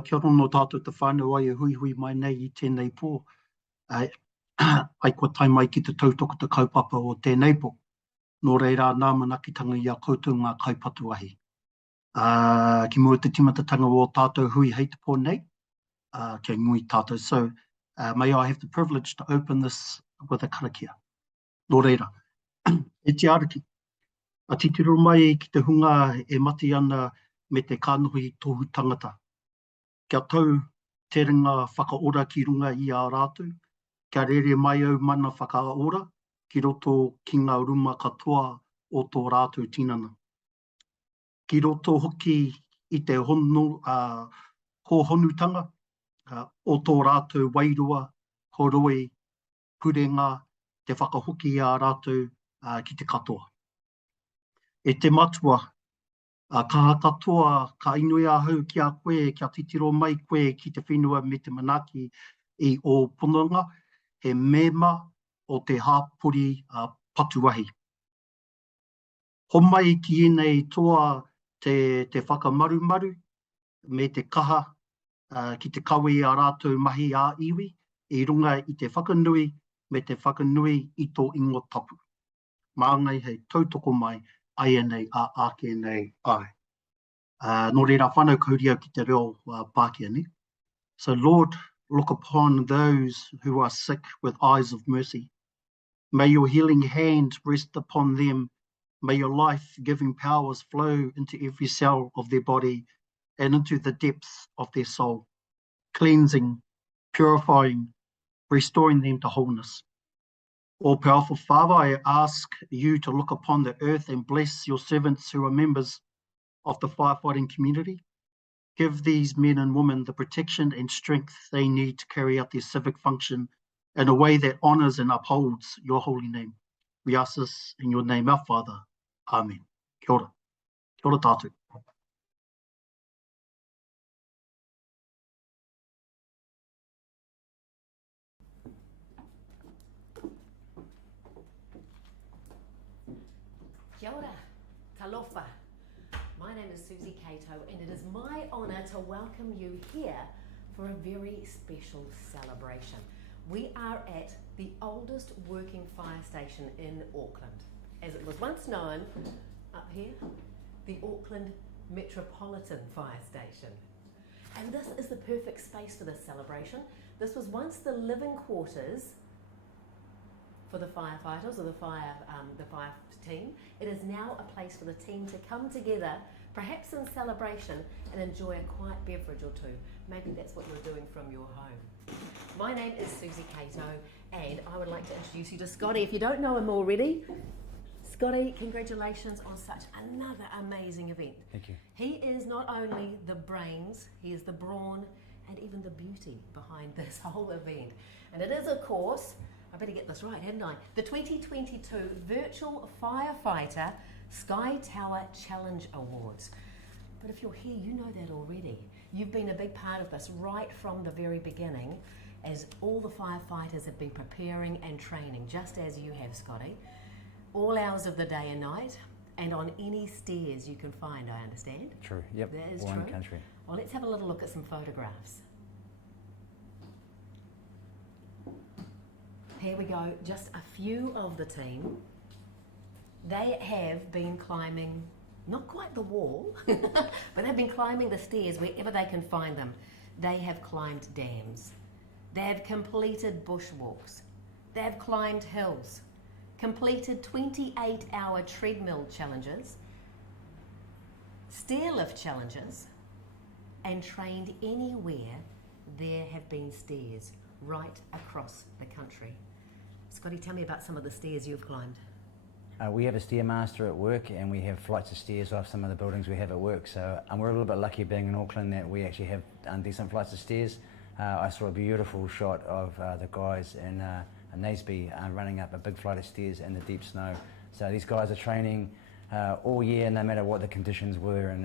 kia ora no tātou te whānau ai e hui hui mai nei I tēnei pō. Ai kua tai mai ki te tautoko te kaupapa o tēnei pō. Nō reira nā manakitanga I a koutou ngā kaupatu ahi. Ki mua te timatatanga o tātou hui hei te pō nei, kia ngui tātou. So, may I have the privilege to open this with a karakia. Nō reira, e te ariki. A titiro mai ki te hunga e mati ana me te kānohi tohu tangata. Kia tau te ringa whakaora ki runga I a rātou, kia rere mai au mana whakaora ki roto ki ngā ruma katoa o tō rātou tinana. Ki roto hoki I te honutanga o tō rātou wairua, horoe, purenga, te whakahoki I a rātou ki te katoa. E te matua, ka katoa, ka inui ahau ki a koe, kia titiro mai koe ki te whenua me te manaki I o punanga, he mema o te hāpori patuahi. Homai ki enei toa te whakamarumaru me te kaha ki te kawe I a rātou mahi a iwi, I runga I te whakanui me te whakanui I tō ingo tapu. Māngai hei tautoko mai, ai nei a ake nei ai. Nō reira whanau kauria ki te reo Pākehā ni. So Lord, look upon those who are sick with eyes of mercy. May your healing hand rest upon them. May your life-giving powers flow into every cell of their body and into the depths of their soul, cleansing, purifying, restoring them to wholeness. All-powerful Father, I ask you to look upon the earth and bless your servants who are members of the firefighting community. Give these men and women the protection and strength they need to carry out their civic function in a way that honours and upholds your holy name. We ask this in your name, our Father. Amen. Kia ora. Kia ora tātou. Kia ora, talofa. My name is Susie Cato and it is my honour to welcome you here for a very special celebration. We are at the oldest working fire station in Auckland, as it was once known, up here, the Auckland Metropolitan Fire Station. And this is the perfect space for this celebration. This was once the living quarters for the firefighters or the fire team. It is now a place for the team to come together, perhaps in celebration, and enjoy a quiet beverage or two. Maybe that's what you're doing from your home. My name is Susie Cato, and I would like to introduce you to Scotty. If you don't know him already, Scotty, congratulations on such another amazing event. Thank you. He is not only the brains, he is the brawn, and even the beauty behind this whole event. And it is, of course, I better get this right, hadn't I? The 2022 Virtual Firefighter Sky Tower Challenge Awards. But if you're here, you know that already. You've been a big part of this right from the very beginning, as all the firefighters have been preparing and training, just as you have, Scotty. All hours of the day and night, and on any stairs you can find, I understand? True, yep, That is all true. in country. Well, let's have a little look at some photographs. Here we go, just a few of the team. They have been climbing, not quite the wall, but they've been climbing the stairs wherever they can find them. They have climbed dams. They have completed bushwalks. They have climbed hills, completed 28-hour treadmill challenges, stair lift challenges, and trained anywhere there have been stairs right across the country. Scotty, tell me about some of the stairs you've climbed. We have a stairmaster at work, and we have flights of stairs off some of the buildings we have at work. So we're a little bit lucky being in Auckland that we actually have decent flights of stairs. I saw a beautiful shot of the guys in Naseby running up a big flight of stairs in the deep snow. So these guys are training all year, no matter what the conditions were, and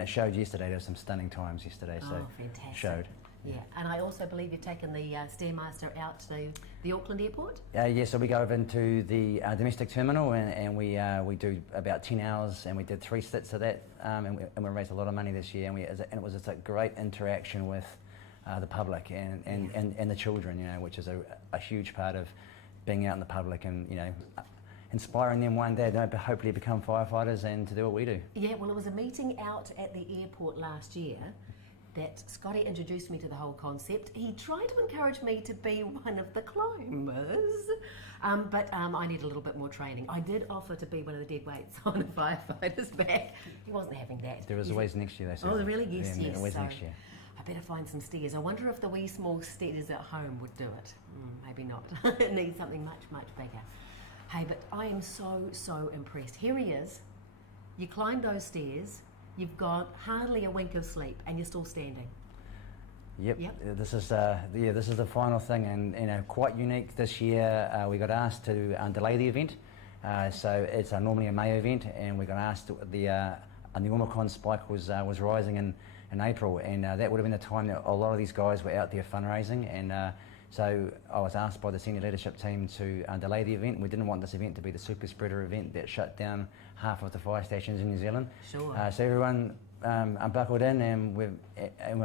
it showed yesterday. There were some stunning times yesterday. So fantastic. showed. Yeah, and I also believe you've taken the Stairmaster out to the Auckland airport? Yeah, so we go over into the domestic terminal and we do about 10 hours and we did 3 sits of that and we raised a lot of money this year and it was just a great interaction with the public and the children, you know, which is a huge part of being out in the public and, you know, inspiring them one day to hopefully become firefighters and to do what we do. Yeah, well, it was a meeting out at the airport last year that Scotty introduced me to the whole concept. He tried to encourage me to be one of the climbers, but I need a little bit more training. I did offer to be one of the dead weights on a firefighter's back. He wasn't having that. There is always next year, they said. Oh, really? Yes, yeah, yes. Always so next year. I better find some stairs. I wonder if the wee small stairs at home would do it. Maybe not. It needs something much, much bigger. Hey, but I am so impressed. Here he is. You climbed those stairs. You've got hardly a wink of sleep, and you're still standing. Yep. This is the final thing, and you know, quite unique this year. We got asked to delay the event, so it's normally a May event, and we got asked the Omicron spike was rising in April, and that would have been the time that a lot of these guys were out there fundraising, and so I was asked by the senior leadership team to delay the event. We didn't want this event to be the super spreader event that shut down half of the fire stations in New Zealand. Sure. So everyone buckled in, and we've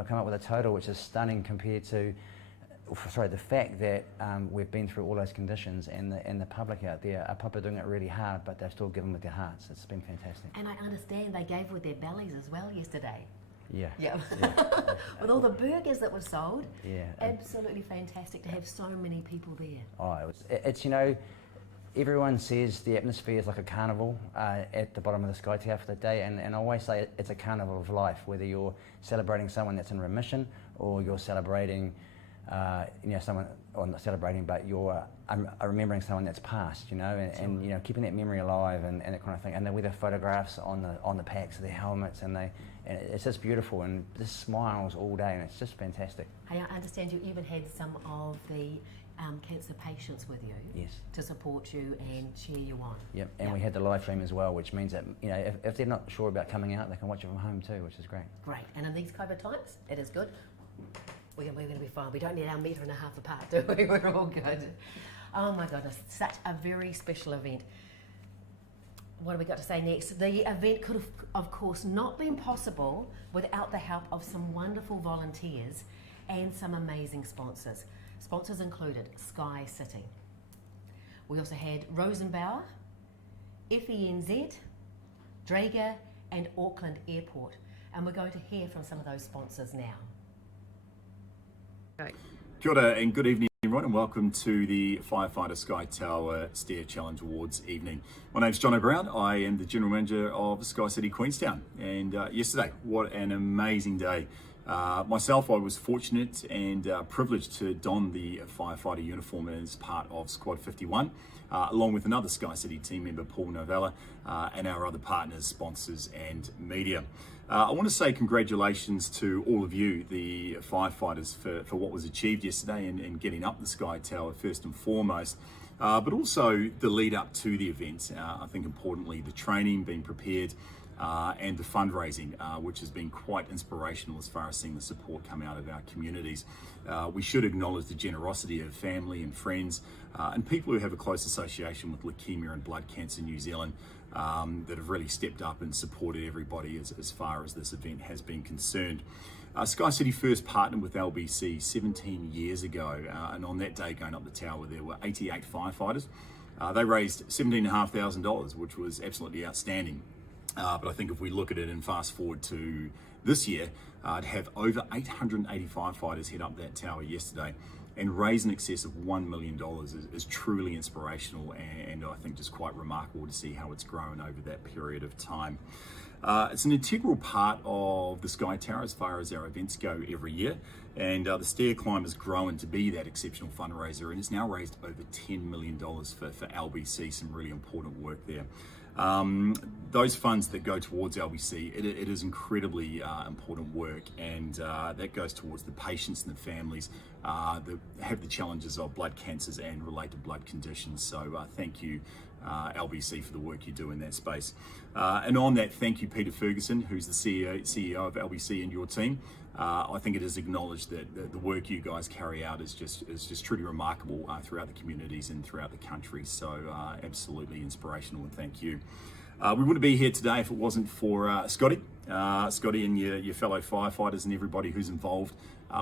come up with a total which is stunning compared to, the fact that we've been through all those conditions, and the public out there are probably doing it really hard, but they're still giving with their hearts. It's been fantastic. And I understand they gave with their bellies as well yesterday. Yeah. Yeah. With all the burgers that were sold. Yeah. Absolutely fantastic to have so many people there. Oh, it's you know, everyone says the atmosphere is like a carnival at the bottom of the Sky Tower for the day, and I always say it's a carnival of life, whether you're celebrating someone that's in remission or you're celebrating, someone, or not celebrating, but you're remembering someone that's passed, you know, and you know, keeping that memory alive and that kind of thing. And then with the photographs on the packs of their helmets, and it's just beautiful, and just smiles all day, and it's just fantastic. Hey, I understand you even had some of the cancer patients with you. Yes. To support you and cheer you on. Yep, and we had the live stream as well, which means that, you know, if they're not sure about coming out, they can watch it from home too, which is great. Great, and in these COVID times, it is good. We're going to be fine. We don't need our metre and a half apart, do we? We're all good. Oh my goodness, such a very special event. What have we got to say next? The event could have, of course, not been possible without the help of some wonderful volunteers and some amazing sponsors. Sponsors included Sky City. We also had Rosenbauer, FENZ, Draeger and Auckland Airport. And we're going to hear from some of those sponsors now. Right. Kia ora and good evening everyone, and welcome to the Firefighter Sky Tower Stair Challenge Awards evening. My name's John O'Brown. I am the General Manager of Sky City Queenstown, and yesterday, what an amazing day. Myself, I was fortunate and privileged to don the firefighter uniform as part of Squad 51, along with another Sky City team member, Paul Novella, and our other partners, sponsors and media. I want to say congratulations to all of you, the firefighters, for what was achieved yesterday and getting up the Sky Tower first and foremost, but also the lead up to the event. I think importantly, the training, being prepared, and the fundraising, which has been quite inspirational as far as seeing the support come out of our communities. We should acknowledge the generosity of family and friends and people who have a close association with leukemia and blood cancer in New Zealand, that have really stepped up and supported everybody as far as this event has been concerned. Sky City first partnered with LBC 17 years ago, and on that day going up the tower there were 88 firefighters. They raised $17,500, which was absolutely outstanding. But I think if we look at it and fast forward to this year, to have over 880 firefighters hit up that tower yesterday and raise in excess of $1 million is truly inspirational, and I think just quite remarkable to see how it's grown over that period of time. It's an integral part of the Sky Tower as far as our events go every year, and the stair climb has grown to be that exceptional fundraiser, and it's now raised over $10 million for LBC, some really important work there. Those funds that go towards LBC, it is incredibly important work, and that goes towards the patients and the families that have the challenges of blood cancers and related blood conditions. So thank you LBC for the work you do in that space. And on that, thank you, Peter Ferguson, who's the CEO of LBC and your team. I think it is acknowledged that the work you guys carry out is just truly remarkable throughout the communities and throughout the country. So absolutely inspirational, and thank you. We wouldn't be here today if it wasn't for Scotty and your fellow firefighters and everybody who's involved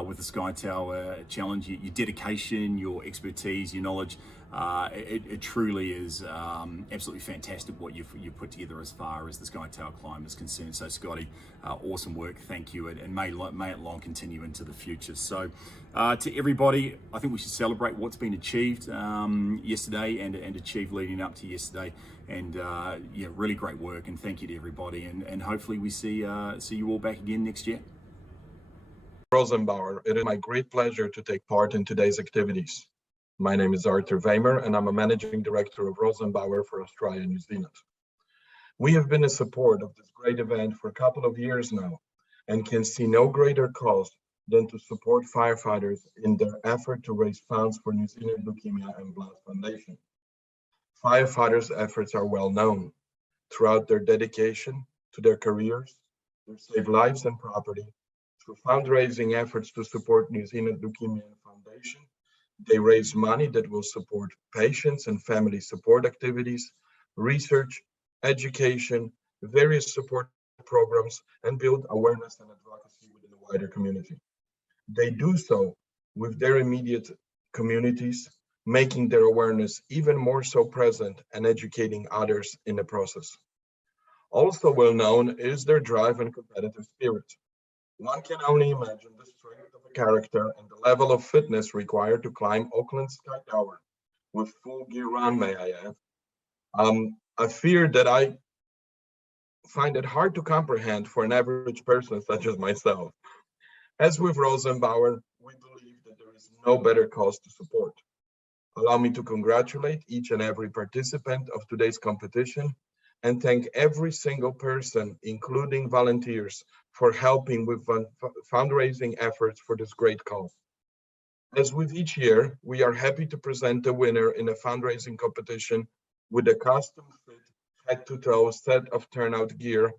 with the Sky Tower Challenge. Your dedication, your expertise, your knowledge. It truly is absolutely fantastic what you've put together as far as the Sky Tower climb is concerned. So Scotty, awesome work, thank you, and may it long continue into the future. So to everybody, I think we should celebrate what's been achieved yesterday and achieved leading up to yesterday. And yeah, really great work, and thank you to everybody, and hopefully we see you all back again next year. Rosenbauer, it is my great pleasure to take part in today's activities. My name is Arthur Weimer, and I'm a Managing Director of Rosenbauer for Australia and New Zealand. We have been in support of this great event for a couple of years now, and can see no greater cause than to support firefighters in their effort to raise funds for New Zealand Leukemia and Blood Foundation. Firefighters' efforts are well known. Throughout their dedication to their careers, they save lives and property. Through fundraising efforts to support New Zealand Leukemia Foundation, they raise money that will support patients and family support activities, research, education, various support programs, and build awareness and advocacy within the wider community. They do so with their immediate communities, making their awareness even more so present and educating others in the process. Also well known is their drive and competitive spirit. One can only imagine the strength of a character and the level of fitness required to climb Auckland's Sky Tower with full gear on, may I add. A fear that I find it hard to comprehend for an average person such as myself. As with Rosenbauer, we believe that there is no better cause to support. Allow me to congratulate each and every participant of today's competition and thank every single person, including volunteers, for helping with fundraising efforts for this great cause. As with each year, we are happy to present the winner in a fundraising competition with a custom-fit head-to-toe set of turnout gear,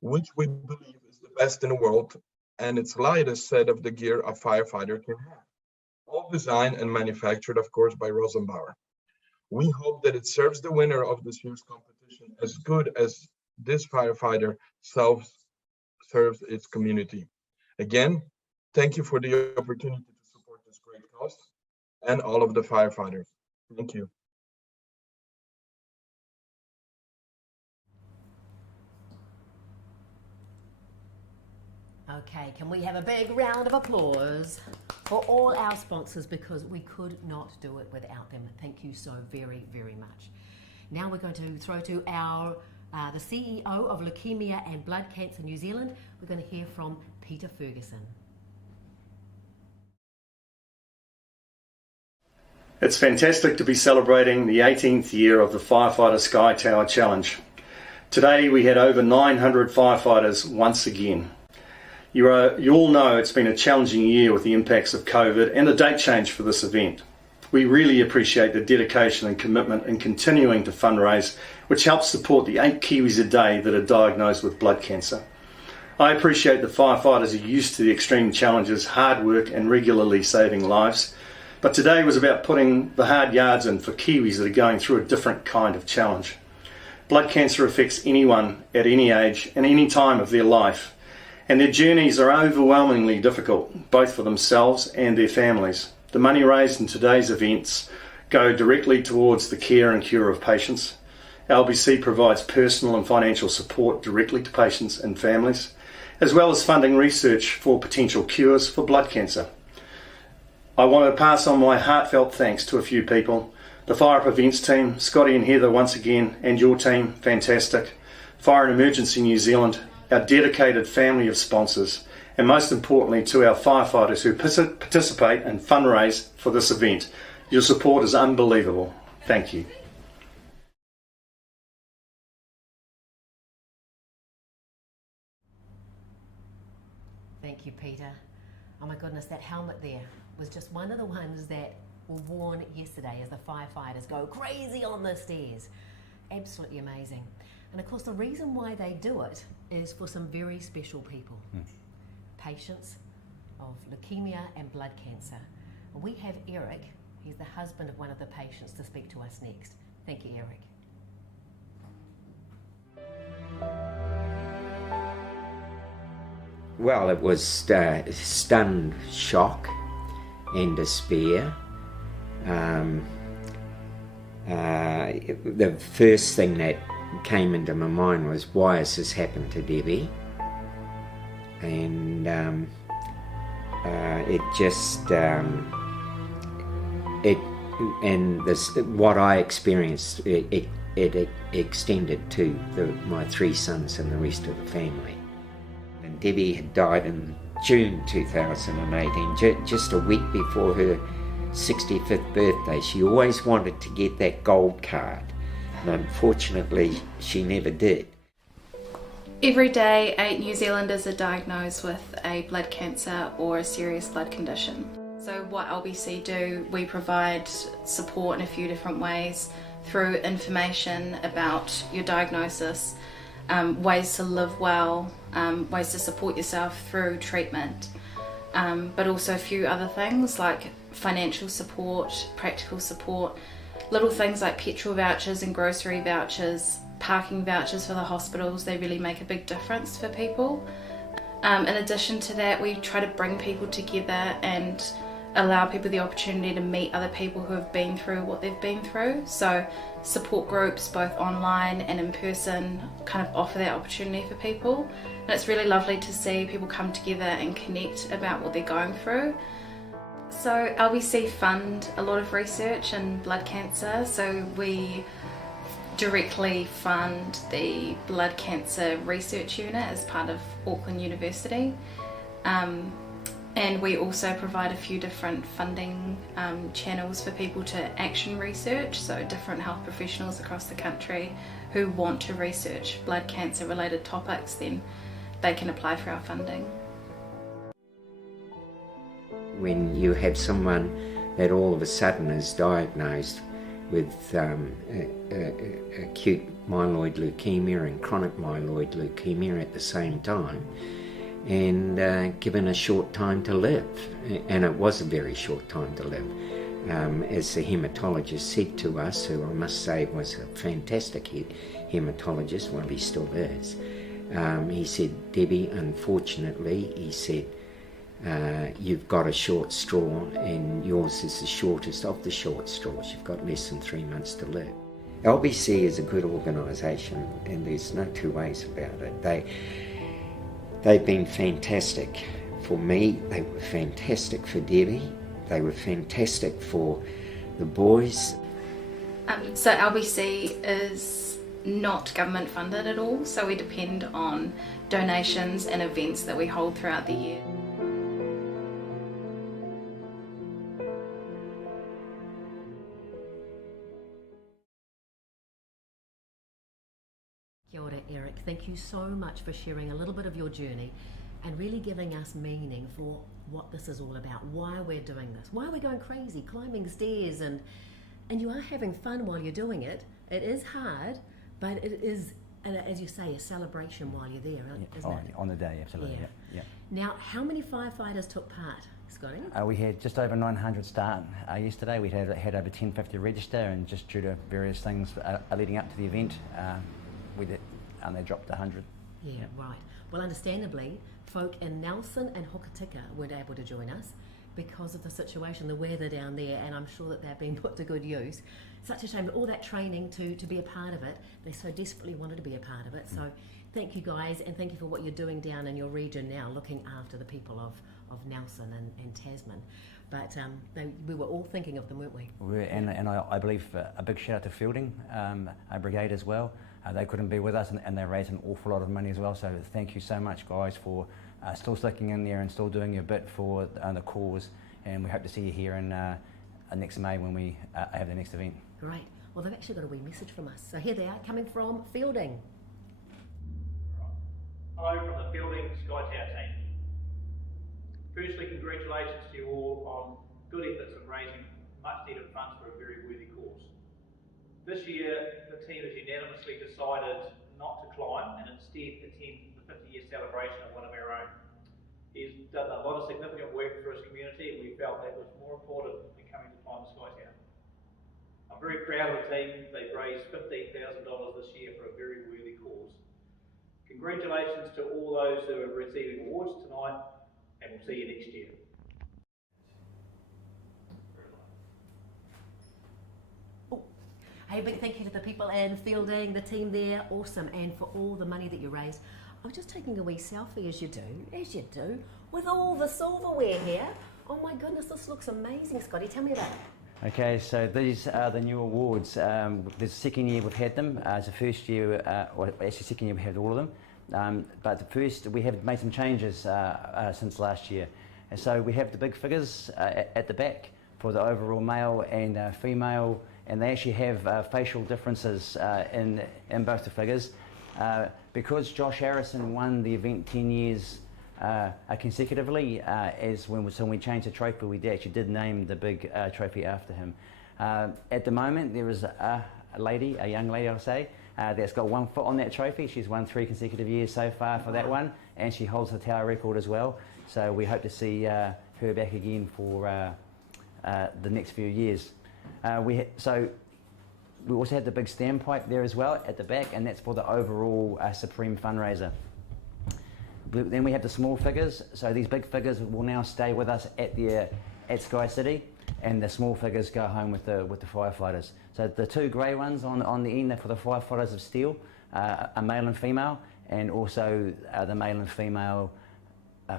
which we believe is the best in the world, and its lightest set of the gear a firefighter can have. All designed and manufactured, of course, by Rosenbauer. We hope that it serves the winner of this year's competition as good as this firefighter serves its community. Again, thank you for the opportunity to support this great cause and all of the firefighters. Thank you. Okay, can we have a big round of applause for all our sponsors, because we could not do it without them. Thank you so very, very much. Now we're going to throw to our the CEO of Leukemia and Blood Cancer New Zealand. We're going to hear from Peter Ferguson. It's fantastic to be celebrating the 18th year of the Firefighter Sky Tower Challenge. Today we had over 900 firefighters once again. You all know it's been a challenging year with the impacts of COVID and the date change for this event. We really appreciate the dedication and commitment in continuing to fundraise, which helps support the 8 Kiwis a day that are diagnosed with blood cancer. I appreciate the firefighters are used to the extreme challenges, hard work and regularly saving lives, but today was about putting the hard yards in for Kiwis that are going through a different kind of challenge. Blood cancer affects anyone at any age and any time of their life, and their journeys are overwhelmingly difficult, both for themselves and their families. The money raised in today's events go directly towards the care and cure of patients. LBC provides personal and financial support directly to patients and families, as well as funding research for potential cures for blood cancer. I want to pass on my heartfelt thanks to a few people. The Fire Up Events team, Scotty and Heather once again, and your team, fantastic. Fire and Emergency New Zealand, our dedicated family of sponsors, and most importantly to our firefighters who participate and fundraise for this event. Your support is unbelievable. Thank you. Thank you, Peter. Oh my goodness, that helmet there was just one of the ones that were worn yesterday as the firefighters go crazy on the stairs. Absolutely amazing. And of course the reason why they do it is for some very special people. Patients of leukemia and blood cancer. And we have Eric, he's the husband of one of the patients, to speak to us next. Thank you, Eric. Well, it was stunned shock and despair. The first thing that came into my mind was, why has this happened to Debbie? And it just what I experienced, it extended to my 3 sons and the rest of the family. And Debbie had died in June 2018, just a week before her 65th birthday. She always wanted to get that gold card, and unfortunately she never did. Every day 8 New Zealanders are diagnosed with a blood cancer or a serious blood condition. So what LBC do, we provide support in a few different ways through information about your diagnosis, ways to live well, ways to support yourself through treatment, but also a few other things like financial support, practical support, little things like petrol vouchers and grocery vouchers, parking vouchers for the hospitals. They really make a big difference for people. In addition to that, we try to bring people together and allow people the opportunity to meet other people who have been through what they've been through. So support groups, both online and in person, kind of offer that opportunity for people. And it's really lovely to see people come together and connect about what they're going through. So LBC fund a lot of research in blood cancer. So we directly fund the blood cancer research unit as part of Auckland University. And we also provide a few different funding channels for people to action research, so different health professionals across the country who want to research blood cancer related topics, then they can apply for our funding. When you have someone that all of a sudden is diagnosed with acute myeloid leukemia and chronic myeloid leukemia at the same time, and given a short time to live, and it was a very short time to live. As the hematologist said to us, who I must say was a fantastic hematologist, well, he still is, he said, Debbie, unfortunately, he said, you've got a short straw, and yours is the shortest of the short straws. You've got less than 3 months to live. LBC is a good organisation, and there's no two ways about it. They've been fantastic for me, they were fantastic for Debbie, they were fantastic for the boys. So LBC is not government funded at all, so we depend on donations and events that we hold throughout the year. Kia ora, Eric. Thank you so much for sharing a little bit of your journey and really giving us meaning for what this is all about, why we're doing this, why we're going crazy, climbing stairs, and you are having fun while you're doing it. It is hard, but it is, as you say, a celebration while you're there, isn't it? On the day, absolutely. Yeah. Now, how many firefighters took part, Scotty? We had just over 900 start yesterday. We had over 1050 register, and just due to various things leading up to the event, they dropped 100. Yeah, right. Well, understandably, folk in Nelson and Hokitika weren't able to join us because of the situation, the weather down there, and I'm sure that they're being put to good use. Such a shame that all that training to be a part of it, they so desperately wanted to be a part of it. So thank you guys, and thank you for what you're doing down in your region now, looking after the people of Nelson and Tasman. But we were all thinking of them, weren't we? And I believe a big shout out to Fielding, our brigade as well. They couldn't be with us, and they raised an awful lot of money as well. So thank you so much, guys, for still sticking in there and still doing your bit for the cause. And we hope to see you here in next May when we have the next event. Great. Well, they've actually got a wee message from us. So here they are, coming from Fielding. Hello from the Fielding Sky Tower team. Firstly, congratulations to you all on good efforts in raising much needed funds for a very worthy cause. This year, the team has unanimously decided not to climb and instead attend the 50-year celebration of one of our own. He's done a lot of significant work for his community, and we felt that was more important than coming to climb the Sky Tower. I'm very proud of the team. They've raised $15,000 this year for a very worthy cause. Congratulations to all those who are receiving awards tonight, and we'll see you next year. Hey, big thank you to the people in fielding, the team there, awesome, and for all the money that you raised. I'm just taking a wee selfie as you do, with all the silverware here. Oh my goodness, this looks amazing, Scotty. Tell me about it. Okay, so these are the new awards. This is the second year we've had them. It's the first year, or actually second year we had all of them. But the first, we have made some changes since last year. And so we have the big figures at the back for the overall male and female, and they actually have facial differences in both the figures. Because Josh Harrison won the event 10 years consecutively, when we changed the trophy, we actually did name the big trophy after him. At the moment, there is a young lady, I'll say, that's got 1 foot on that trophy. She's won 3 consecutive years so far for that one, and she holds the tower record as well. So we hope to see her back again for the next few years. We also had the big standpipe there as well at the back, and that's for the overall Supreme fundraiser. Then we have the small figures. So these big figures will now stay with us at Sky City, and the small figures go home with the firefighters. So the 2 grey ones on the end are for the firefighters of steel, a male and female, and also the male and female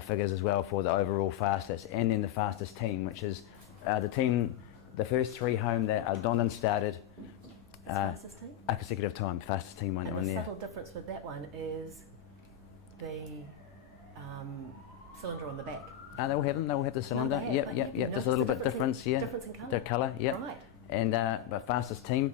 figures as well for the overall fastest, and then the fastest team, which is the first 3 home that Dondon started. Fastest team? A consecutive time, fastest team one and there. The subtle difference with that one is the cylinder on the back. They will have them. They will have the cylinder. No, Yep. Just a little bit difference. Difference in colour. The colour. Yep. Right. And but fastest team.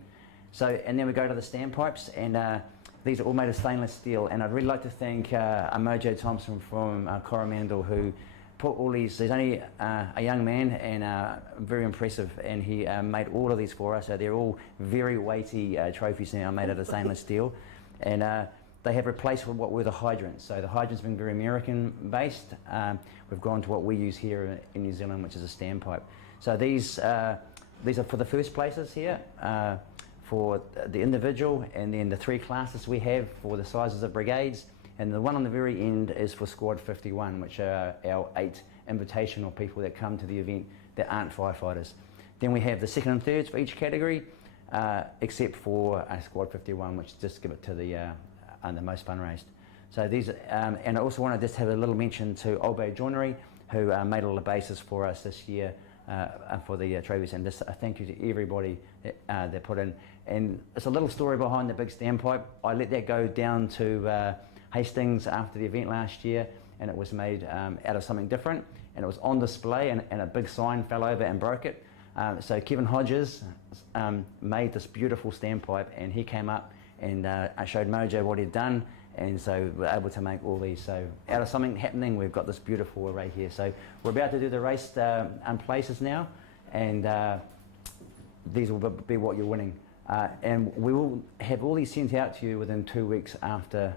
So and then we go to the standpipes, and these are all made of stainless steel. And I'd really like to thank Mojo Thompson from Coromandel, who put all these. He's only a young man and very impressive, and he made all of these for us. So they're all very weighty trophies now, made out of stainless steel, and they have replaced what were the hydrants. So the hydrants have been very American based. We've gone to what we use here in New Zealand, which is a standpipe. So these are for the first places here, for the individual, and then the 3 classes we have for the sizes of brigades. And the one on the very end is for Squad 51, which are our 8 invitational people that come to the event that aren't firefighters. Then we have the 2nd and 3rds for each category, except for Squad 51, which just give it to the most fun raised. So these, and I also want to just have a little mention to Old Bay Joinery, who made all the bases for us this year for the trophies, and just a thank you to everybody that put in. And it's a little story behind the big standpipe. I let that go down to Hastings after the event last year, and it was made out of something different, and it was on display, and a big sign fell over and broke it. So Kevin Hodges made this beautiful standpipe, and he came up and I showed Mojo what he'd done, and so we're able to make all these. So out of something happening, we've got this beautiful array here. So we're about to do the race places now, and these will be what you're winning. And we will have all these sent out to you within 2 weeks after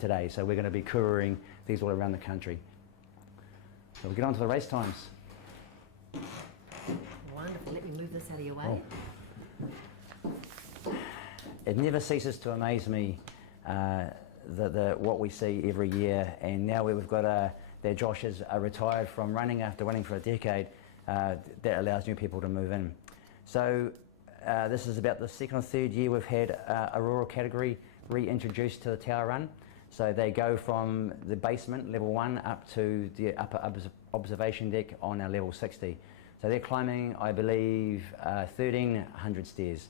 today. So we're going to be couriering these all around the country. So we'll get on to the race times. Wonderful. Let me move this out of your way. It never ceases to amaze me what we see every year. And now we've got that Josh is retired from running after running for a decade. That allows new people to move in. So this is about the 2nd or 3rd year we've had a rural category reintroduced to the tower run. So they go from the basement, level 1, up to the upper observation deck on our level 60. So they're climbing, I believe, 1,300 stairs,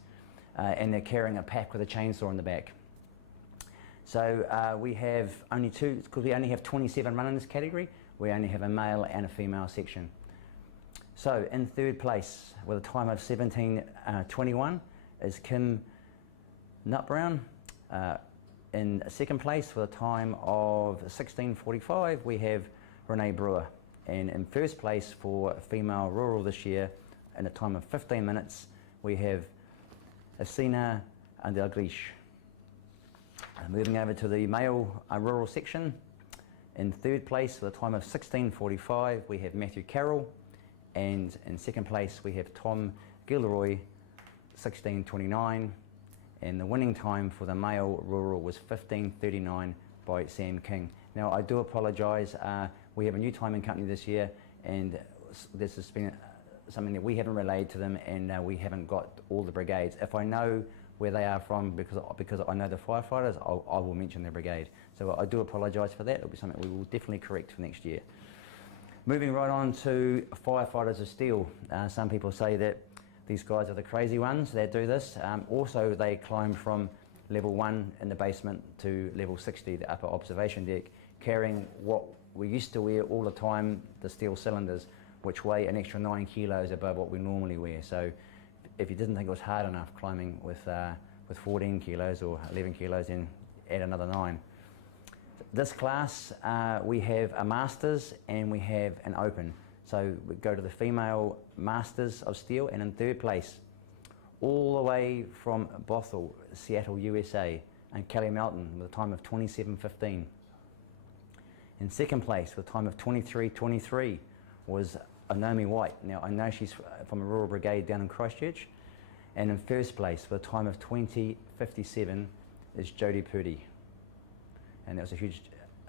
and they're carrying a pack with a chainsaw in the back. So we have only 2, because we only have 27 run in this category, we only have a male and a female section. So in 3rd place with a time of 17:21 is Kim Nutbrown. In 2nd place with a time of 16:45 we have Renee Brewer. And in 1st place for female rural this year in a time of 15 minutes, we have Asina and Dalglish. Moving over to the male rural section, in third place with a time of 16:45, we have Matthew Carroll, and in second place we have Tom Gilroy, 16:29, and the winning time for the male rural was 15:39 by Sam King. Now I do apologise, we have a new timing company this year, and this has been something that we haven't relayed to them, and we haven't got all the brigades. If I know where they are from, because I know the firefighters, I will mention their brigade. So I do apologise for that. It'll be something we will definitely correct for next year. Moving right on to Firefighters of Steel. Some people say that these guys are the crazy ones that do this. Also, they climb from level 1 in the basement to level 60, the upper observation deck, carrying what we used to wear all the time, the steel cylinders, which weigh an extra 9 kilos above what we normally wear. So if you didn't think it was hard enough climbing with 14 kilos or 11 kilos, then add another 9. This class, we have a Masters and we have an Open. So we go to the female Masters of Steel, and in third place, all the way from Bothell, Seattle, USA, and Kelly Melton with a time of 27:15. In second place with a time of 23:23 was Naomi White. Now I know she's from a rural brigade down in Christchurch. And in first place with a time of 20:57 is Jodie Purdy. And that was a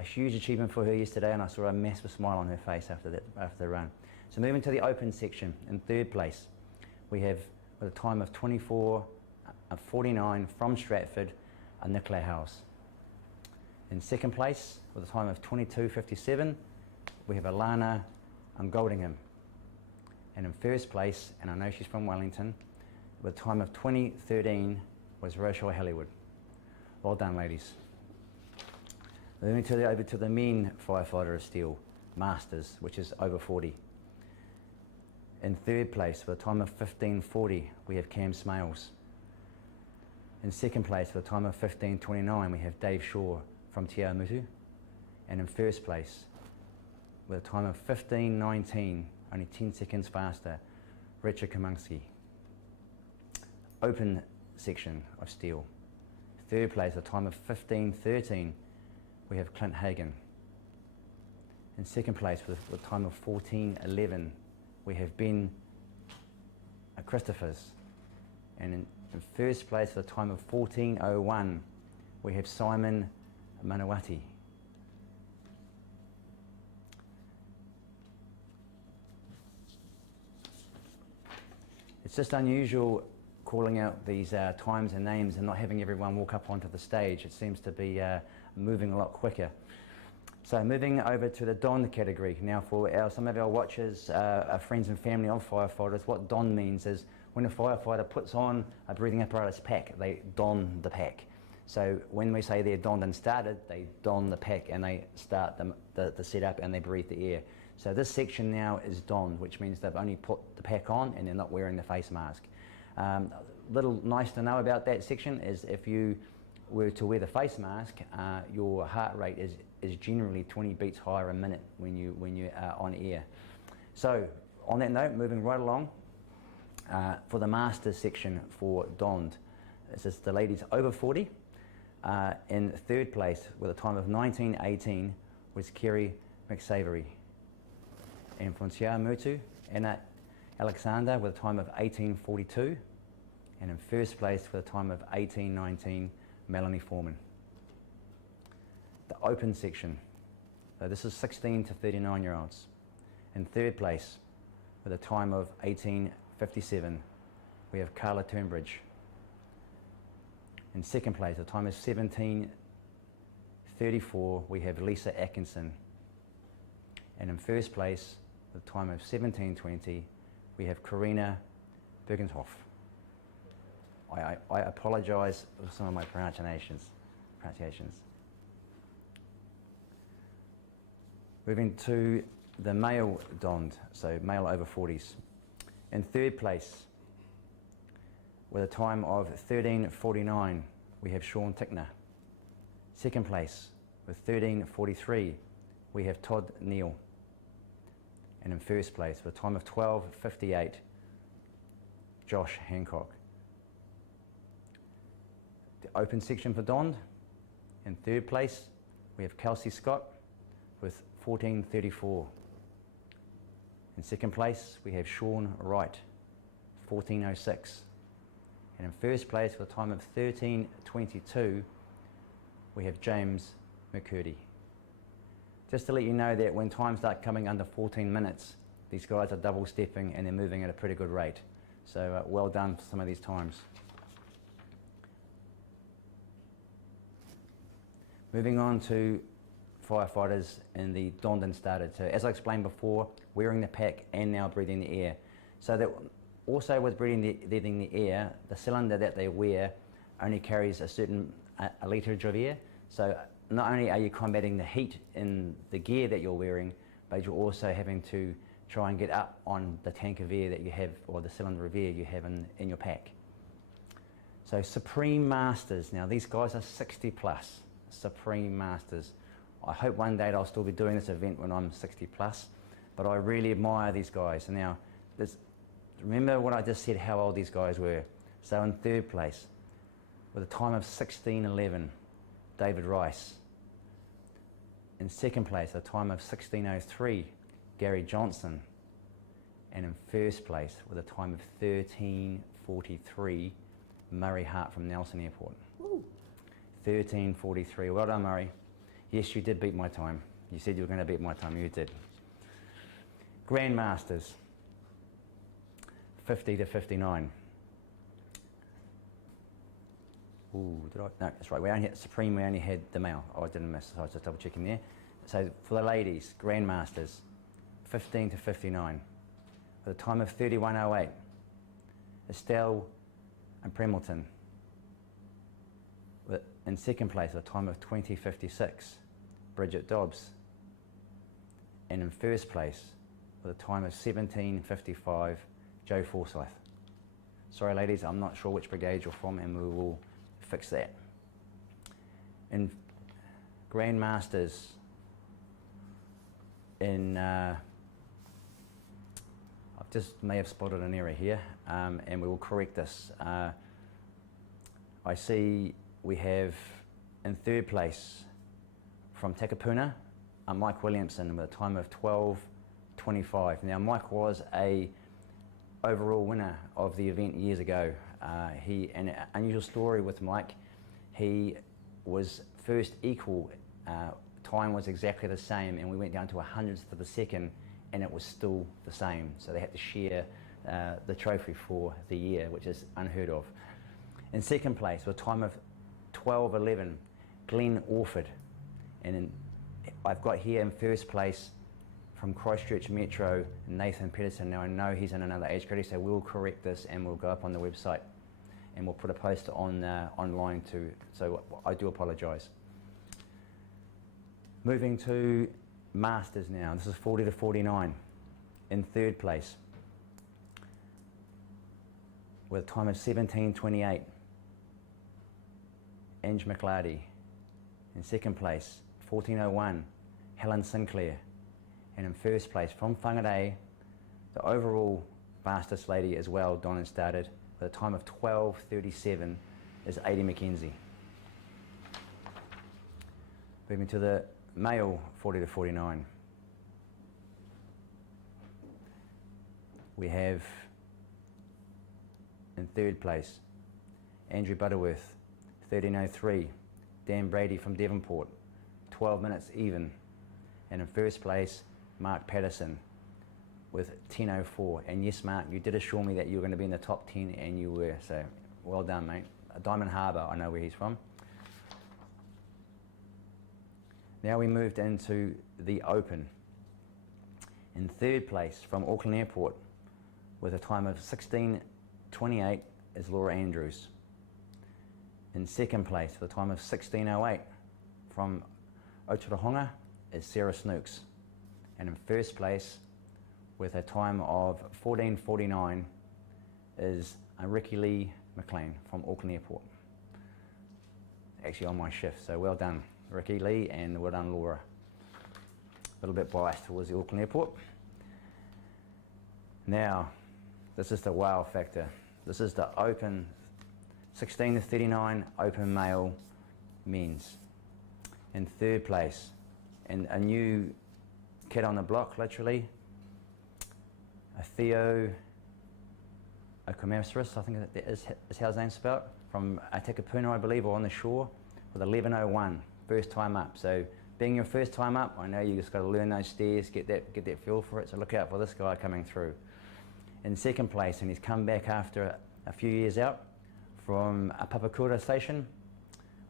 huge achievement for her yesterday, and I saw a massive smile on her face after the run. So moving to the Open section, in third place we have with a time of 24:49 from Stratford, Nicola House. In second place with a time of 22:57 we have Alana Goldingham. And in first place, and I know she's from Wellington, with a time of 20:13 was Rochelle Hollywood. Well done, ladies. Moving over to the men Firefighter of Steel Masters, which is over 40. In third place with a time of 15:40 we have Cam Smales. In second place with a time of 15:29 we have Dave Shaw from Te Awamutu. And in first place with a time of 15:19, only 10 seconds faster, Richard Kamunski. Open section of Steel. Third place with a time of 15:13 we have Clint Hagan. In second place with a time of 14:11 we have Ben Christophers. And in first place with a time of 14:01 we have Simon Manawati. It's just unusual calling out these times and names and not having everyone walk up onto the stage. It seems to be moving a lot quicker. So moving over to the Don category. Now for some of our watchers, our friends and family of firefighters, what Don means is when a firefighter puts on a breathing apparatus pack, they don the pack. So when we say they're donned and started, they don the pack and they start the setup and they breathe the air. So this section now is donned, which means they've only put the pack on and they're not wearing the face mask. Little nice to know about that section is if you were to wear the face mask, your heart rate is generally 20 beats higher a minute when you are on air. So on that note, moving right along, for the Masters section for donned, this is the ladies over 40. In third place with a time of 19:18 was Kerry McSavory. And from Te Awamutu, Anna Alexander with a time of 18:42. And in first place with a time of 18:19, Melanie Foreman. The Open section, so this is 16 to 39-year-olds. In third place with a time of 18:57, we have Carla Turnbridge. In second place, the time is 17:34, we have Lisa Atkinson. And in first place, with a time of 17:20, we have Karina Bergenthoff. I apologise for some of my pronunciations. Moving to the male donned, so male over 40s. In third place, with a time of 13:49, we have Sean Tickner. Second place, with 13:43, we have Todd Neal. And in first place, with a time of 12:58, Josh Hancock. The open section for Dond. In third place, we have Kelsey Scott with 14:34. In second place, we have Sean Wright, 14:06. And in first place, with a time of 13:22, we have James McCurdy. Just to let you know that when times start coming under 14 minutes, these guys are double stepping and they're moving at a pretty good rate. So well done for some of these times. Moving on to firefighters in the Dond and started. So as I explained before, wearing the pack and now breathing the air. So that also with breathing the air, the cylinder that they wear only carries a certain literage of air. So not only are you combating the heat in the gear that you're wearing, but you're also having to try and get up on the tank of air that you have, or the cylinder of air you have in your pack. So Supreme Masters. Now these guys are 60 plus, Supreme Masters. I hope one day I'll still be doing this event when I'm 60 plus, but I really admire these guys. Now, remember what I just said, how old these guys were. So in third place, with a time of 16:11, David Rice. In second place, a time of 16:03, Gary Johnson. And in first place, with a time of 13:43, Murray Hart from Nelson Airport. 13:43, well done Murray. Yes, you did beat my time. You said you were going to beat my time, you did. Grandmasters, 50:59. Ooh, did I? No, that's right. We only had Supreme. We only had the male. Oh, I didn't miss. So I was just double checking there. So for the ladies, Grandmasters, 15:59. At a time of 31:08, Estelle and Premilton. In second place, at a time of 20:56, Bridget Dobbs. And in first place, with a time of 17:55, Joe Forsyth. Sorry, ladies, I'm not sure which brigade you're from, and we will fix that. In Grandmasters, I just may have spotted an error here, and we will correct this. I see we have in third place from Takapuna, Mike Williamson with a time of 12:25. Now Mike was a overall winner of the event years ago. An unusual story with Mike, he was first equal, time was exactly the same, and we went down to a hundredth of a second and it was still the same. So they had to share the trophy for the year, which is unheard of. In second place, with a time of 12:11, Glenn Orford. And I've got here in first place from Christchurch Metro, Nathan Peterson. Now I know he's in another age category, so we'll correct this and we'll go up on the website and we'll put a post on online too. So I do apologise. Moving to Masters now. This is 40:49. In third place, with a time of 17:28, Ange McLarty. In second place, 14:01, Helen Sinclair. And in first place, from Whangarei, the overall fastest lady as well, Don and started, with a time of 12:37, is Adi McKenzie. Moving to the male 40:49. We have in third place, Andrew Butterworth, 13:03, Dan Brady from Devonport, 12 minutes even. And in first place, Mark Patterson with 10:04. And yes, Mark, you did assure me that you were going to be in the top 10, and you were, so well done, mate. Diamond Harbour, I know where he's from. Now we moved into the Open. In third place from Auckland Airport with a time of 16:28 is Laura Andrews. In second place with a time of 16:08 from Otorohanga is Sarah Snooks. And in first place with a time of 14:49 is Ricky Lee McLean from Auckland Airport. Actually on my shift, so well done Ricky Lee and well done Laura. A little bit biased towards the Auckland Airport. Now, this is the wow factor. This is the open 16 to 39 open male men's. In third place, and a new kid on the block, literally, a Theo Okomasaris, I think that is how his name's spelled, from Atakapuna, I believe, or on the shore, with 11:01, first time up. So being your first time up, I know you just got to learn those stairs, get that feel for it, so look out for this guy coming through. In second place, and he's come back after a few years out from a Papakura station,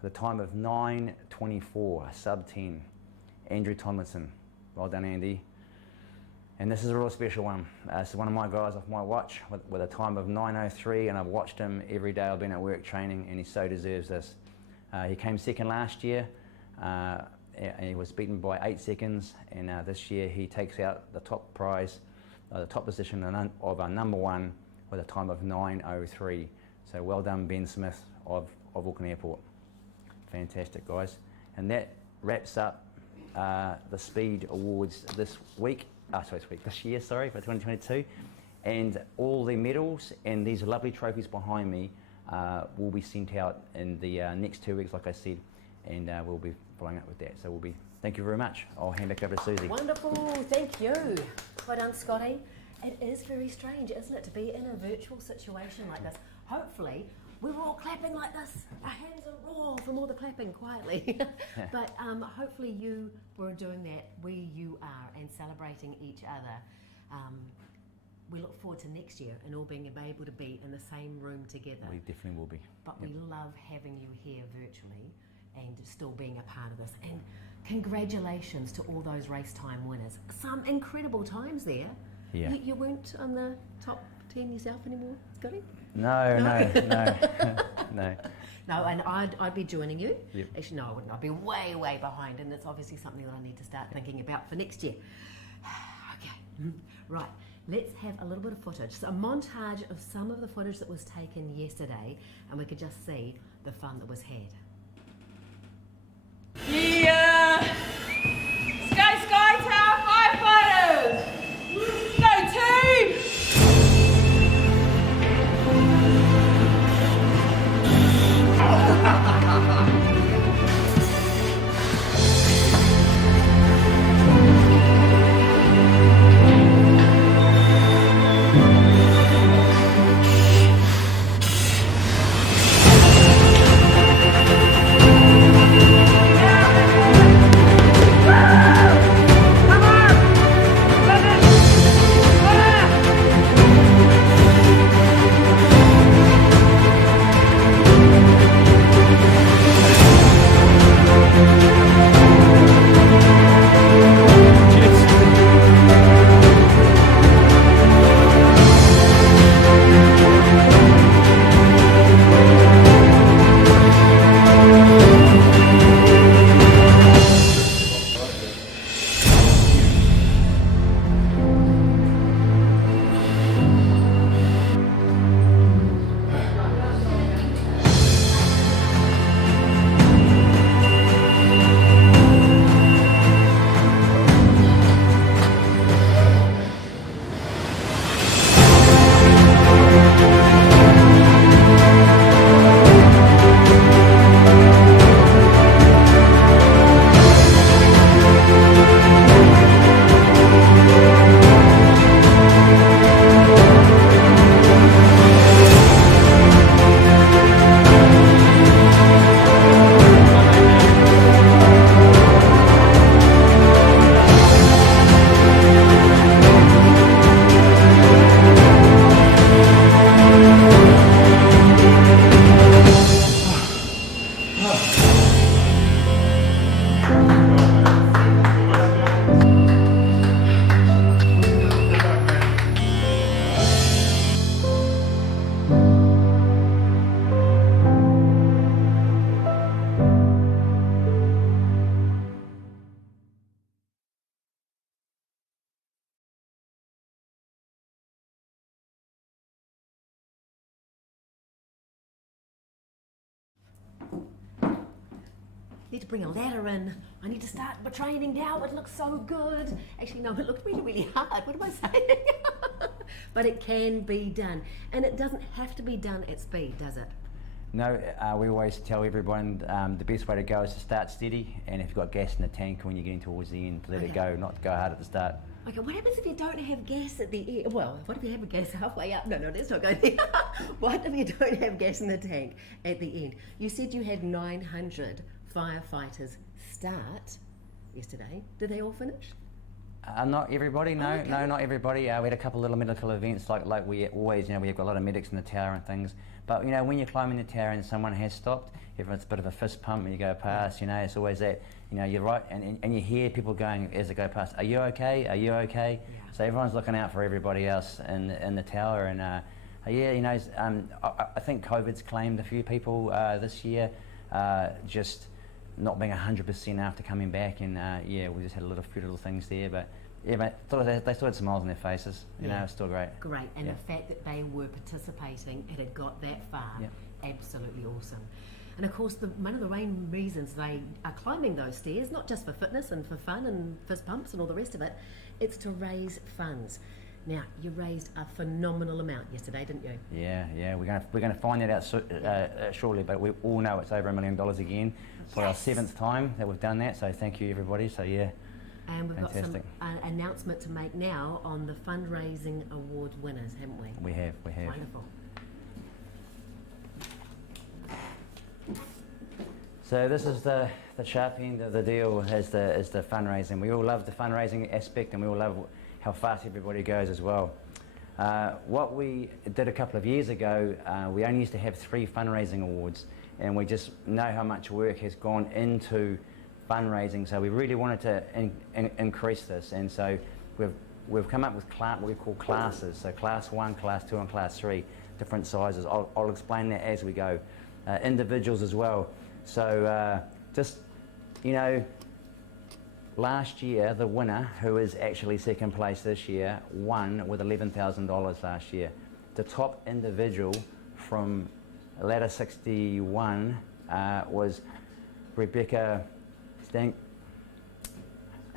with a time of 9:24, sub 10, Andrew Tomlinson. Well done, Andy. And this is a real special one. This is one of my guys off my watch with a time of 9:03, and I've watched him every day. I've been at work training, and he so deserves this. He came second last year, and he was beaten by 8 seconds, and this year he takes out the top prize, the top position of our number 1 with a time of 9:03. So well done, Ben Smith of Auckland Airport. Fantastic, guys. And that wraps up the Speed Awards this year, for 2022. And all the medals and these lovely trophies behind me will be sent out in the next 2 weeks, like I said, and we'll be following up with that. So thank you very much. I'll hand back over to Susie. Wonderful, thank you. Well done, Scotty. It is very strange, isn't it, to be in a virtual situation like this. Hopefully, we were all clapping like this. Our hands are raw from all the clapping quietly. But hopefully you were doing that where you are and celebrating each other. We look forward to next year and all being able to be in the same room together. We definitely will be. But we love having you here virtually and still being a part of this. And congratulations to all those race time winners. Some incredible times there. Yeah. You weren't on the top 10 yourself anymore, Scotty? No. No, and I'd be joining you. Yep. Actually, no, I wouldn't. I'd be way, way behind, and it's obviously something that I need to start thinking about for next year. Okay, right. Let's have a little bit of footage. So a montage of some of the footage that was taken yesterday, and we could just see the fun that was had. Yeah! Sky Tower Firefighters! Go team! Need to bring a ladder in. I need to start my training now. It looks so good. Actually, no, it looked really, really hard. What am I saying? but it can be done. And it doesn't have to be done at speed, does it? No, we always tell everyone the best way to go is to start steady, and if you've got gas in the tank when you're getting towards the end, let it go, not go hard at the start. Okay, what happens if you don't have gas at the end? Well, what if you have a gas halfway up? No, let's not go there. What if you don't have gas in the tank at the end? You said you had 900 firefighters start yesterday. Did they all finish? Not everybody, no, okay. no, not everybody. We had a couple of little medical events, like we always, we've got a lot of medics in the tower and things. But when you're climbing the tower and someone has stopped, if it's a bit of a fist pump and you go past, it's always that, you're right, and you hear people going as they go past, "Are you okay? Are you okay?" Yeah. So everyone's looking out for everybody else in the tower, and I think COVID's claimed a few people this year, just not being 100% after coming back, and we just had a few little things there, but they still had smiles on their faces. It's still great. Great, and the fact that they were participating, it had got that far, absolutely awesome. And of course, one of the main reasons they are climbing those stairs, not just for fitness and for fun and fist pumps and all the rest of it, it's to raise funds. Now, you raised a phenomenal amount yesterday, didn't you? Yeah. We're going to find that out shortly, but we all know it's over $1 million again for our 7th time that we've done that. So thank you, everybody. So and we've fantastic. got some announcement to make now on the fundraising award winners, haven't we? We have. Wonderful. So this is the sharp end of the deal is the fundraising. We all love the fundraising aspect, and we all love how fast everybody goes as well. What we did a couple of years ago, we only used to have 3 fundraising awards, and we just know how much work has gone into fundraising, so we really wanted to increase this, and so we've come up with what we call classes, so class 1, class 2 and class 3, different sizes. I'll explain that as we go. Individuals as well. So last year, the winner, who is actually second place this year, won with $11,000 last year. The top individual from ladder 61 was Rebecca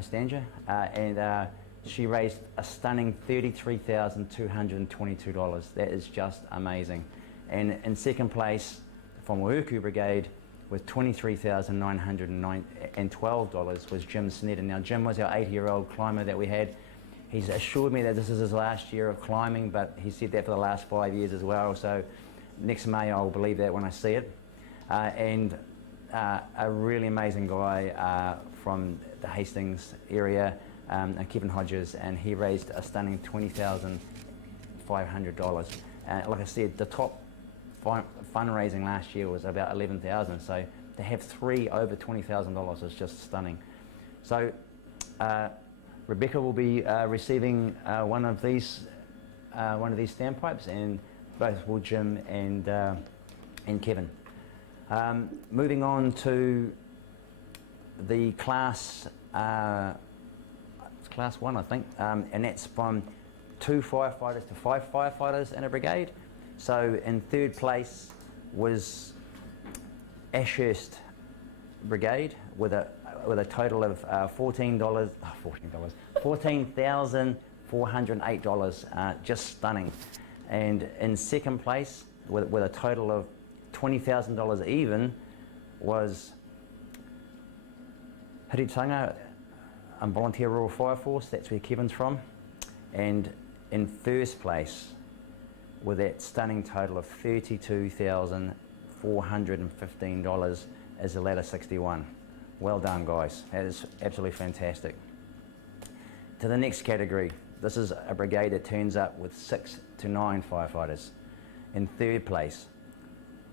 Stanger, and she raised a stunning $33,222. That is just amazing. And in second place from Waiuku Brigade with $23,912 was Jim Sneddon. Now Jim was our 80-year-old climber that we had. He's assured me that this is his last year of climbing, but he said that for the last 5 years as well. So next May I'll believe that when I see it. And a really amazing guy from the Hastings area, Kevin Hodges, and he raised a stunning $20,500. Like I said, the top fundraising last year was about $11,000, so to have 3 over $20,000 is just stunning. So Rebecca will be receiving one of these standpipes, and both will Jim and Kevin. Moving on to the class 1, I think, and that's from 2 firefighters to 5 firefighters in a brigade. So in third place was Ashurst Brigade with a total of $14,408, just stunning. And in second place with a total of $20,000 even was Hiritanga and Volunteer Rural Fire Force, that's where Kevin's from. And in first place with that stunning total of $32,415 is the ladder 61. Well done, guys. That is absolutely fantastic. To the next category, this is a brigade that turns up with 6 to 9 firefighters. In third place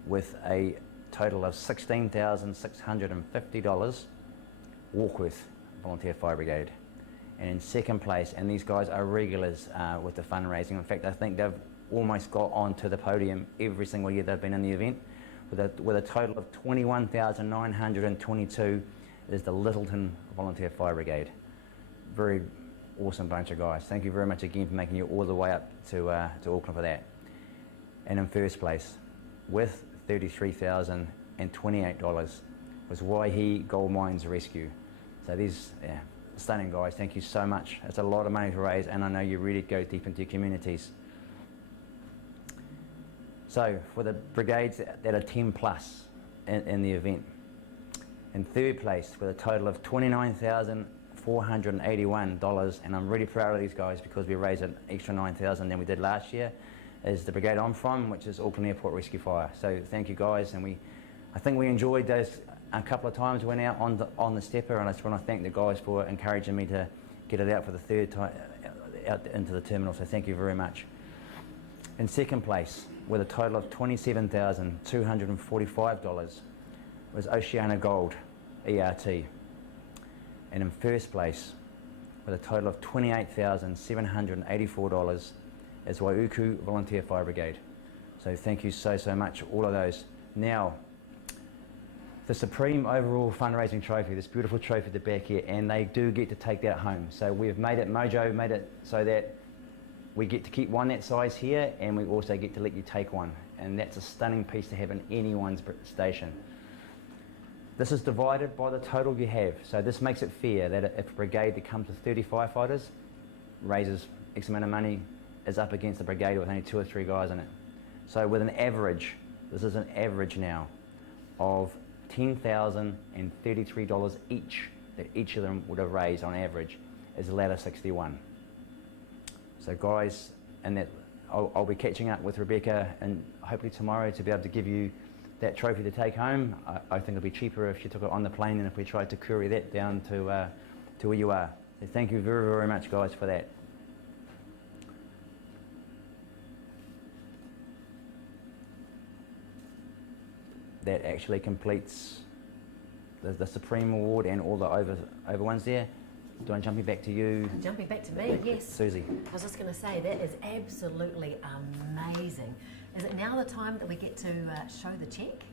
with a total of $16,650, Warkworth Volunteer Fire Brigade. And in second place, and these guys are regulars with the fundraising. In fact, I think they've almost got onto the podium every single year they've been in the event. With a total of $21,922 is the Littleton Volunteer Fire Brigade. Very awesome bunch of guys. Thank you very much again for making it all the way up to Auckland for that. And in first place, with $33,028, was Waihi Gold Mines Rescue. So these, stunning, guys. Thank you so much. It's a lot of money to raise, and I know you really go deep into your communities. So for the brigades that are 10 plus in the event, in third place with a total of $29,481, and I'm really proud of these guys because we raised an extra $9,000 than we did last year, is the brigade I'm from, which is Auckland Airport Rescue Fire. So thank you guys, and I think we enjoyed those a couple of times. We went out on the stepper, and I just want to thank the guys for encouraging me to get it out for the third time out into the terminal, so thank you very much. In second place with a total of $27,245 was Oceana Gold ERT, and in first place with a total of $28,784 is Waiuku Volunteer Fire Brigade. So thank you so much, all of those. Now, the Supreme Overall Fundraising Trophy, this beautiful trophy at the back here, and they do get to take that home. So we've made it, Mojo made it so that we get to keep one that size here, and we also get to let you take one. And that's a stunning piece to have in anyone's station. This is divided by the total you have. So this makes it fair that if a brigade that comes with 30 firefighters raises X amount of money, is up against a brigade with only 2 or 3 guys in it. So with an average, this is an average now, of $10,033 each, that each of them would have raised on average, is ladder 61. So guys, and that I'll be catching up with Rebecca and hopefully tomorrow to be able to give you that trophy to take home. I think it'll be cheaper if you took it on the plane than if we tried to courier that down to where you are. So thank you very, very much, guys, for that. That actually completes the Supreme Award and all the over ones there. Do I jump back to you? Jumping back to me, yes. Susie. I was just going to say, that is absolutely amazing. Is it now the time that we get to show the check?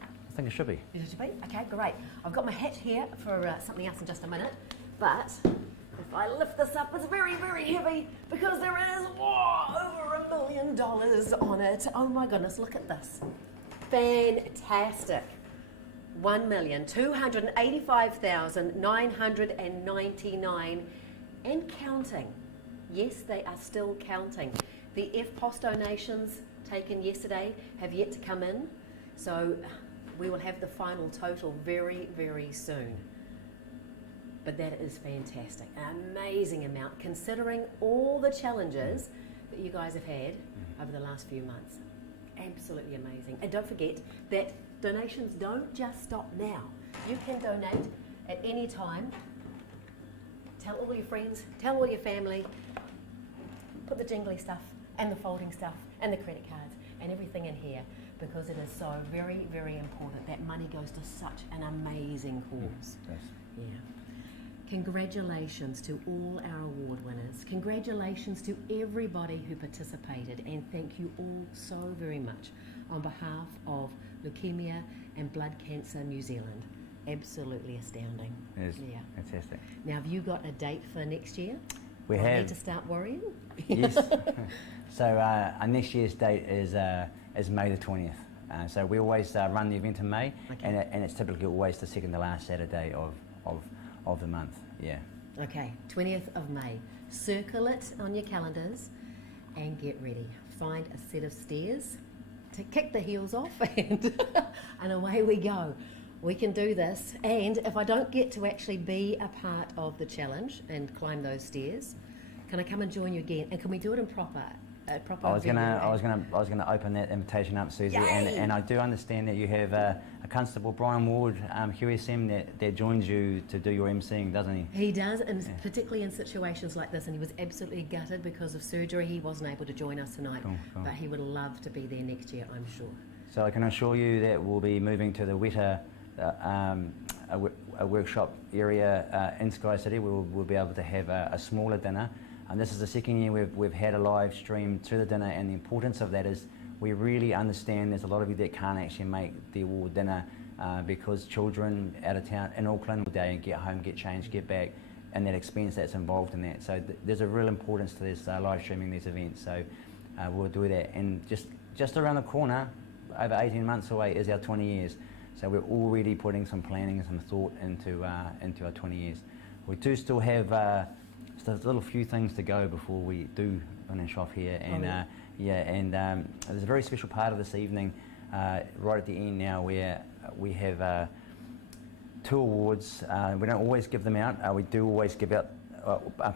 I think it should be. It should be? Okay, great. I've got my hat here for something else in just a minute, but if I lift this up, it's very, very heavy because there is over $1 million on it. Oh my goodness, look at this. Fantastic. 1,285,999 and counting. Yes, they are still counting. The FPOS donations taken yesterday have yet to come in, so we will have the final total very, very soon. But that is fantastic, an amazing amount considering all the challenges that you guys have had over the last few months. Absolutely amazing. And don't forget that donations don't just stop now. You can donate at any time. Tell all your friends, tell all your family, put the jingly stuff and the folding stuff and the credit cards and everything in here, because it is so very, very important. That money goes to such an amazing cause. Yes. Yeah. Congratulations to all our award winners. Congratulations to everybody who participated, and thank you all so very much on behalf of Leukemia and Blood Cancer New Zealand. Absolutely astounding. It is. Yeah. Fantastic. Now, have you got a date for next year? We I have. need to start worrying? Yes. So our next year's date is May the 20th. So we always run the event in May, Okay. and it's typically always the second to last Saturday of the month. Yeah. Okay, 20th of May. Circle it on your calendars and get ready. Find a set of stairs to kick the heels off and away we go. We can do this, and if I don't get to actually be a part of the challenge and climb those stairs, can I come and join you again? And can we do it in proper? I was gonna open that invitation up, Susie, and I do understand that you have a Constable Brian Ward, QSM, that joins you to do your emceeing, doesn't he? He does, and particularly in situations like this, and he was absolutely gutted because of surgery. He wasn't able to join us tonight, Cool. but he would love to be there next year, I'm sure. So I can assure you that we'll be moving to the wetter a workshop area in Sky City. We'll be able to have a smaller dinner. And this is the second year we've had a live stream to the dinner, and the importance of that is we really understand there's a lot of you that can't actually make the award dinner because children out of town in Auckland all day and get home, get changed, get back, and that expense that's involved in that. So there's a real importance to this live streaming these events. So we'll do that. And just around the corner, over 18 months away, is our 20 years. So we're already putting some planning and some thought into our 20 years. we do still have just a little few things to go before we do finish off here. And there's a very special part of this evening right at the end now where we have 2 awards. We don't always give them out. We do always give out,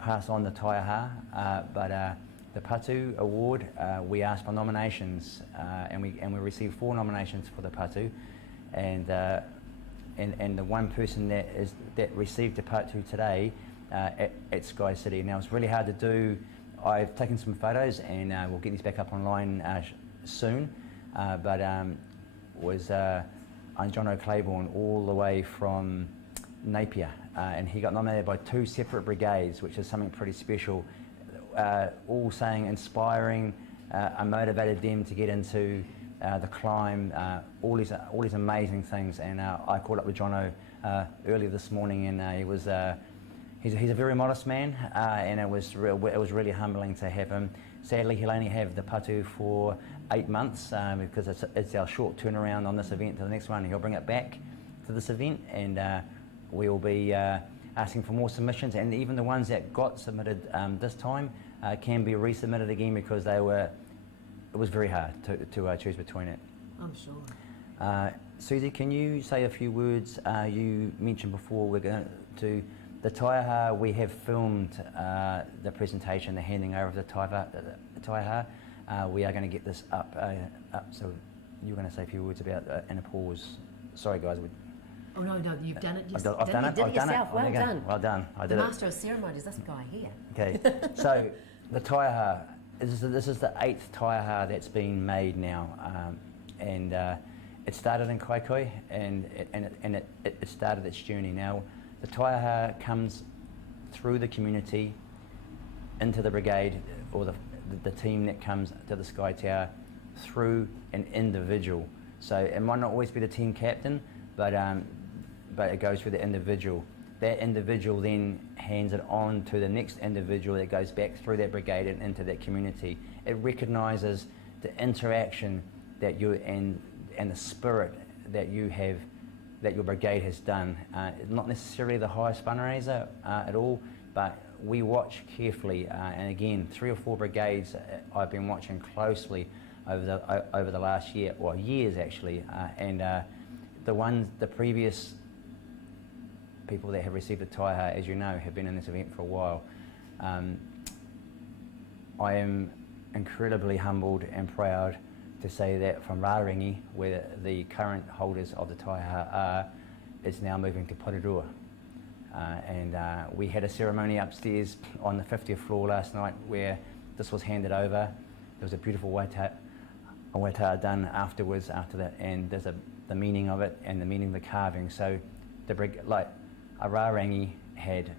pass on the taiaha, but the Patu Award, we asked for nominations, and we received 4 nominations for the Patu, and the one person that received the Patu today at Sky City. Now it's really hard to do. I've taken some photos, and we'll get these back up online soon. But was Jono Claiborne all the way from Napier, and he got nominated by 2 separate brigades, which is something pretty special. All saying inspiring, I motivated them to get into the climb, all these amazing things. And I caught up with Jono earlier this morning, and he was he's a very modest man, and it was really humbling to have him. Sadly, he'll only have the Patu for 8 months because it's our short turnaround on this event to the next one. He'll bring it back to this event, and we'll be asking for more submissions, and even the ones that got submitted this time can be resubmitted again because it was very hard to choose between it. I'm sure. Susie, can you say a few words? You mentioned before we're going to the taiaha. We have filmed the presentation, the handing over of the taiaha. We are going to get this up. So you're going to say a few words about in a pause. Sorry, guys. Oh no, you've done it. I've done it. You did it yourself. Well done. Well done. I did the it. master of ceremonies, this guy here. Okay. So the taiaha. This is the 8th taiaha that's been made now, and it started in Kaikoai, and it started its journey. Now the taiaha comes through the community into the brigade, or the team that comes to the Sky Tower through an individual. So it might not always be the team captain, but it goes through the individual. That individual then hands it on to the next individual that goes back through that brigade and into that community. It recognises the interaction that you and the spirit that you have, that your brigade has done. Not necessarily the highest fundraiser at all, but we watch carefully. And again, 3 or 4 brigades I've been watching closely over the last year, or years actually, and the previous people that have received the taiaha, as you know, have been in this event for a while. I am incredibly humbled and proud to say that from Rārangi, where the current holders of the taiaha are, it's now moving to Porirua. And we had a ceremony upstairs on the 50th floor last night where this was handed over. There was a beautiful waitaa done afterwards, after that, and there's the meaning of it and the meaning of the carving. So like a Rārangi had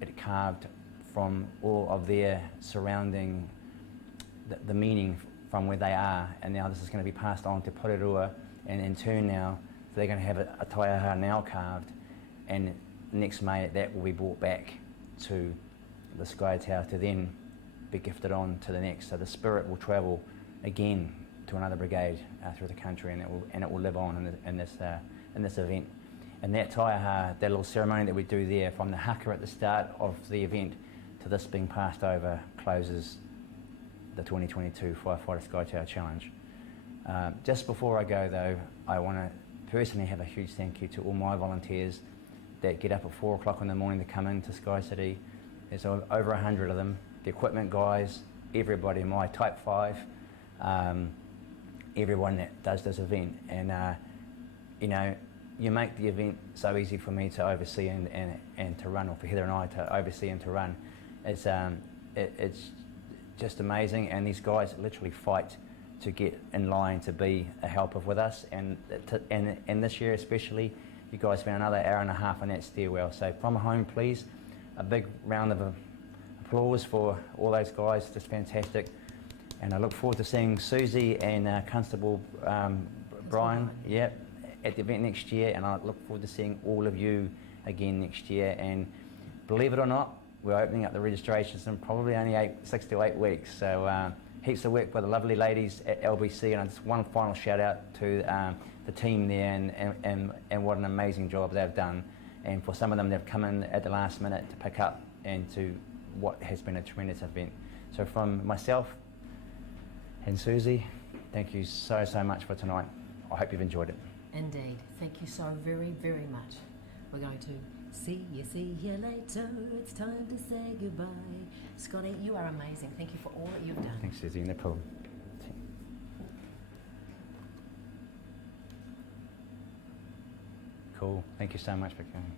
it carved from all of their surrounding, the meaning from where they are, and now this is going to be passed on to Porirua, and in turn now they're going to have a taiaha now carved, and next May that will be brought back to the Sky Tower to then be gifted on to the next. So the spirit will travel again to another brigade through the country, and it will live on in this event. And that taiaha, that little ceremony that we do there, from the haka at the start of the event to this being passed over, closes the 2022 Firefighter Sky Tower Challenge. Just before I go though, I want to personally have a huge thank you to all my volunteers that get up at 4 o'clock in the morning to come into Sky City. There's over 100 of them. The equipment guys, everybody, my Type 5, everyone that does this event. And you know, you make the event so easy for me to oversee and to run, or for Heather and I to oversee and to run. It's just amazing, and these guys literally fight to get in line to be a helper with us, and this year especially, you guys spent another hour and a half on that stairwell. So from home, please, a big round of applause for all those guys, just fantastic. And I look forward to seeing Susie and Constable Brian, at the event next year, and I look forward to seeing all of you again next year. And believe it or not, we're opening up the registrations in probably only 6 to 8 weeks. So heaps of work by the lovely ladies at LBC, and just one final shout out to the team there, and what an amazing job they've done. and for some of them they've come in at the last minute to pick up and to what has been a tremendous event. So from myself and Susie, thank you so much for tonight. I hope you've enjoyed it. Indeed. Thank you so very, very much. We're going to see you later. It's time to say goodbye. Scotty, you are amazing. Thank you for all that you've done. Thanks, Susie. No problem. Cool. Thank you so much for coming.